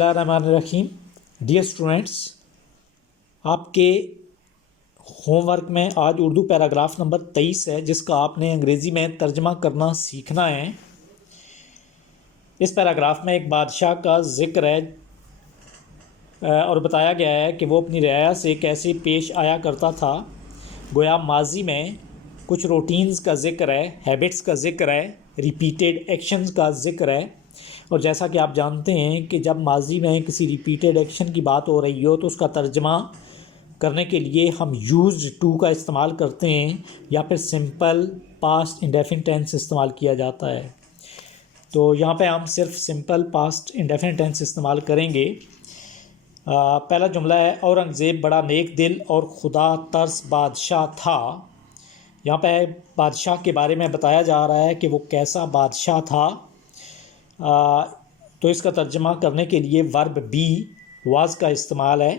बिस्मिल्लाहिर्रहमानिर्रहीम। Dear students, आपके homework में आज उर्दू पैराग्राफ नंबर 23 है, जिसका आपने अंग्रेज़ी में तर्जमा करना सीखना है। इस पैराग्राफ में एक बादशाह का ज़िक्र है और बताया गया है कि वो अपनी रियाया से कैसे पेश आया करता था। गोया माजी में कुछ रूटीन्स का ज़िक्र है, हैबिट्स का ज़िक्र है, रिपीटेड एक्शंस का ज़िक्र है। और जैसा कि आप जानते हैं कि जब माजी में किसी रिपीटेड एक्शन की बात हो रही हो तो उसका तर्जमा करने के लिए हम यूज्ड टू का इस्तेमाल करते हैं या फिर सिंपल पास्ट इंडेफिनिट टेंस इस्तेमाल किया जाता है। तो यहाँ पे हम सिर्फ सिंपल पास्ट इंडेफिनिट टेंस इस्तेमाल करेंगे। पहला जुमला है, औरंगज़ेब बड़ा नेक दिल और खुदा तरस बादशाह था। यहाँ पे बादशाह के बारे में बताया जा रहा है कि वो कैसा बादशाह था। तो इसका तर्जमा करने के लिए वर्ब बी वाज का इस्तेमाल है।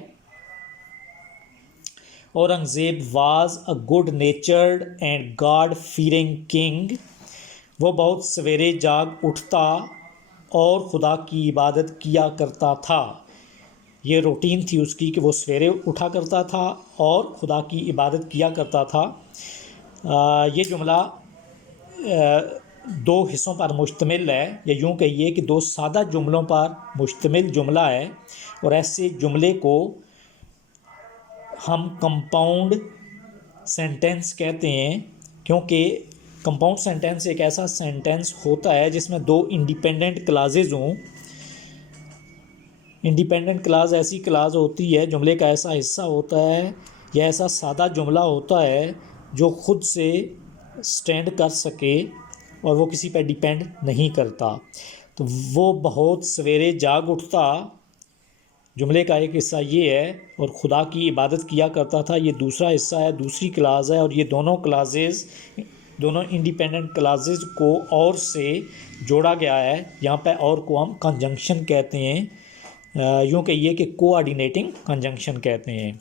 Aurangzeb was a good natured and god fearing king. वो बहुत सवेरे जाग उठता और खुदा की इबादत किया करता था। ये रूटीन थी उसकी कि वो सवेरे उठा करता था और खुदा की इबादत किया करता था। ये जुमला दो हिस्सों पर मुश्तमिल है, या यूँ कहिए कि दो सादा जुमलों पर मुश्तमिल जुमला है। और ऐसे जुमले को हम कंपाउंड सेंटेंस कहते हैं, क्योंकि कंपाउंड सेंटेंस एक ऐसा सेंटेंस होता है जिसमें दो इंडिपेंडेंट क्लाजेज हों। इंडिपेंडेंट क्लाज ऐसी क्लाज होती है, जुमले का ऐसा हिस्सा होता है या ऐसा सादा जुमला होता है जो ख़ुद से स्टैंड कर सके और वो किसी पर डिपेंड नहीं करता। तो वो बहुत सवेरे जाग उठता, जुमले का एक हिस्सा ये है, और ख़ुदा की इबादत किया करता था, ये दूसरा हिस्सा है, दूसरी क्लाज़ है। और ये दोनों क्लाजेज़, दोनों इंडिपेंडेंट क्लाजेज़ को और से जोड़ा गया है। यहाँ पे और को हम कंजंक्शन कहते हैं, यूँ कहिए कि कोऑर्डिनेटिंग कंजंक्शन कहते हैं।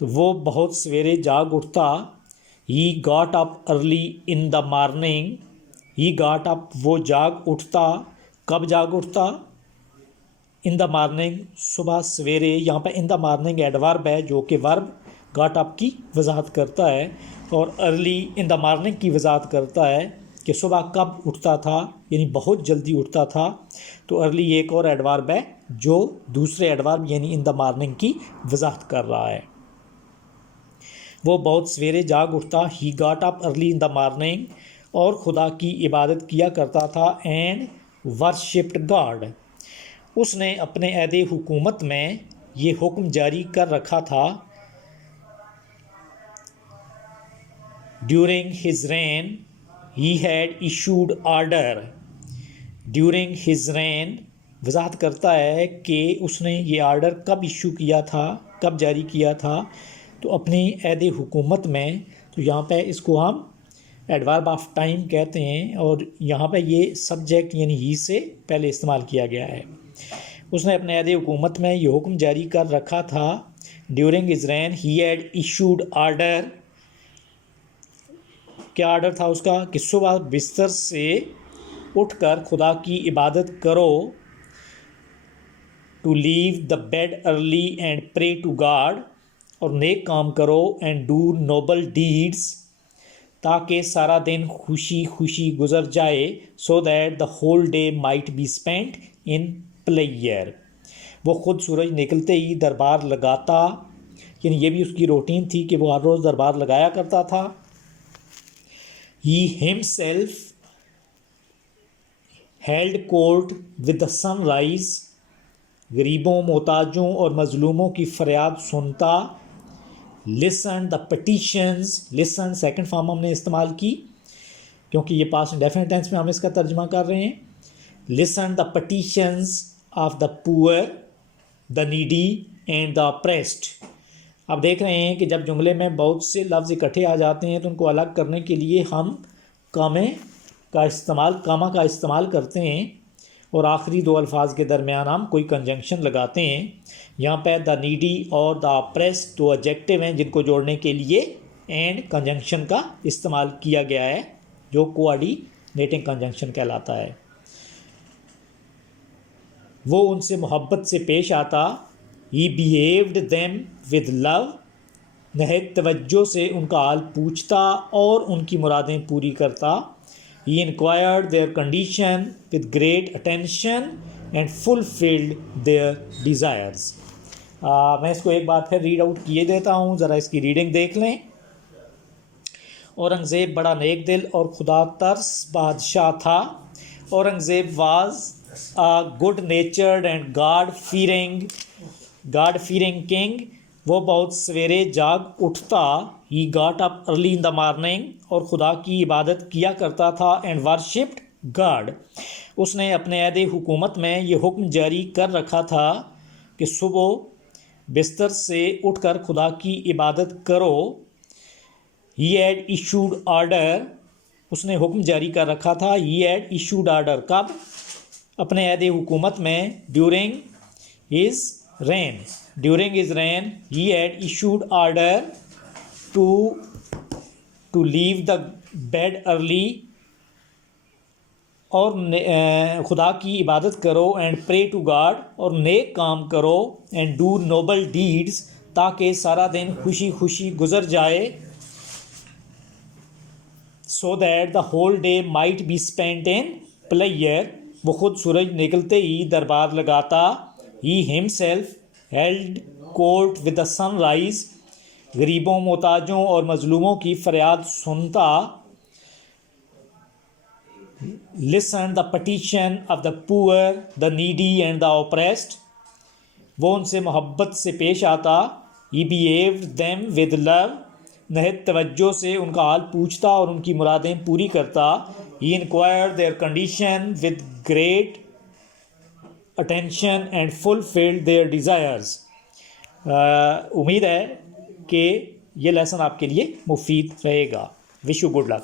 तो वो बहुत सवेरे जाग उठता। He got up early in the morning. He got up, वो जाग उठता। कब जाग उठता? इन द मॉर्निंग, सुबह सवेरे। यहाँ पे इन द मॉर्निंग एडवर्ब है जो कि वर्ब गॉट अप की वजाहत करता है, और अर्ली इन द मॉर्निंग की वजाहत करता है कि सुबह कब उठता था, यानी बहुत जल्दी उठता था। तो अर्ली एक और एडवर्ब है जो दूसरे एडवर्ब यानी इन द मॉर्निंग की वजाहत कर रहा है। वो बहुत सवेरे जाग उठता, he got up early in the morning, और खुदा की इबादत किया करता था। एंड वर्शिप्ड गॉड, उसने अपने अहदे हुकूमत में ये हुक्म जारी कर रखा था। During his reign he had issued order. During his rain वजाहत करता है कि उसने ये आर्डर कब इशू किया था, कब जारी किया था। तो अपनी अहदे हुकूमत में, तो यहाँ पे इसको हम एडवर्ब ऑफ टाइम कहते हैं, और यहाँ पे ये सब्जेक्ट यानी ही से पहले इस्तेमाल किया गया है। उसने अपने अहदे हुकूमत में ये हुक्म जारी कर रखा था। During his reign he had issued order. क्या आर्डर था उसका? कि सुबह बिस्तर से उठकर खुदा की इबादत करो। To leave the bed early and pray to God, और नेक काम करो। एंड डू नोबल डीड्स, ताकि सारा दिन खुशी खुशी गुजर जाए। So that the whole day might be spent in prayer. वो ख़ुद सूरज निकलते ही दरबार लगाता, यानी ये भी उसकी रूटीन थी कि वो हर रोज़ दरबार लगाया करता था। ही himself held court with the sunrise, गरीबों, मोहताजों और मजलूमों की फरियाद सुनता। Listen the petitions, listen second form हमने इस्तेमाल की क्योंकि ये पास्ट इंडेफिनिट टेंस में हम इसका तर्जुमा कर रहे हैं। Listen the petitions of the poor, the needy and the oppressed. आप देख रहे हैं कि जब जुमले में बहुत से लफ्ज़ इकट्ठे आ जाते हैं तो उनको अलग करने के लिए हम कामा का इस्तेमाल करते हैं, और आखिरी दो अल्फाज के दरमियान हम कोई कंजंक्शन लगाते हैं। यहाँ पे द नीडी और द ऑप्रेस्ड दो एडजेक्टिव हैं जिनको जोड़ने के लिए एंड कंजंक्शन का इस्तेमाल किया गया है, जो कोऑर्डिनेटिंग कंजंक्शन कहलाता है। वो उनसे मोहब्बत से पेश आता। He behaved them with love, नहायत तवज्जो से उनका हाल पूछता और उनकी मुरादें पूरी करता। He inquired their condition with great attention and fulfilled their desires. मैं इसको एक बार फिर रीड आउट किए देता हूँ, ज़रा इसकी रीडिंग देख लें। औरंगज़ेब बड़ा नेक दिल और खुदा तरस बादशाह था। Aurangzeb was a good natured and God fearing king। वो बहुत सवेरे जाग उठता। he got up early in the morning, और खुदा की इबादत किया करता था। and worshipped God। उसने अपने अहद हुकूमत में ये हुक्म जारी कर रखा था कि सुबह बिस्तर से उठकर खुदा की इबादत करो। he had issued order, उसने हुक्म जारी कर रखा था। he had issued order, कब? अपने अहद हुकूमत में। During his reign he had issued order to leave the bed early, और खुदा की इबादत करो। एंड प्रे टू गॉड, और नेक काम करो। एंड डू नोबल डीड्स, ताकि सारा दिन खुशी खुशी गुजर जाए। So that the whole day might be spent in prayer, वो खुद सूरज निकलते ही दरबार लगाता। He himself held court with the sunrise, गरीबों, मोहताजों और मजलूमों की फरियाद सुनता। Listen the petition of the poor, the needy and the oppressed, वो उनसे मोहब्बत से पेश आता। He behaved them with love, नहायत तवज्जो से उनका हाल पूछता और उनकी मुरादें पूरी करता। He inquired their condition with great attention and fulfilled their desires. उम्मीद है कि ये लेसन आपके लिए मुफीद रहेगा। Wish you good luck.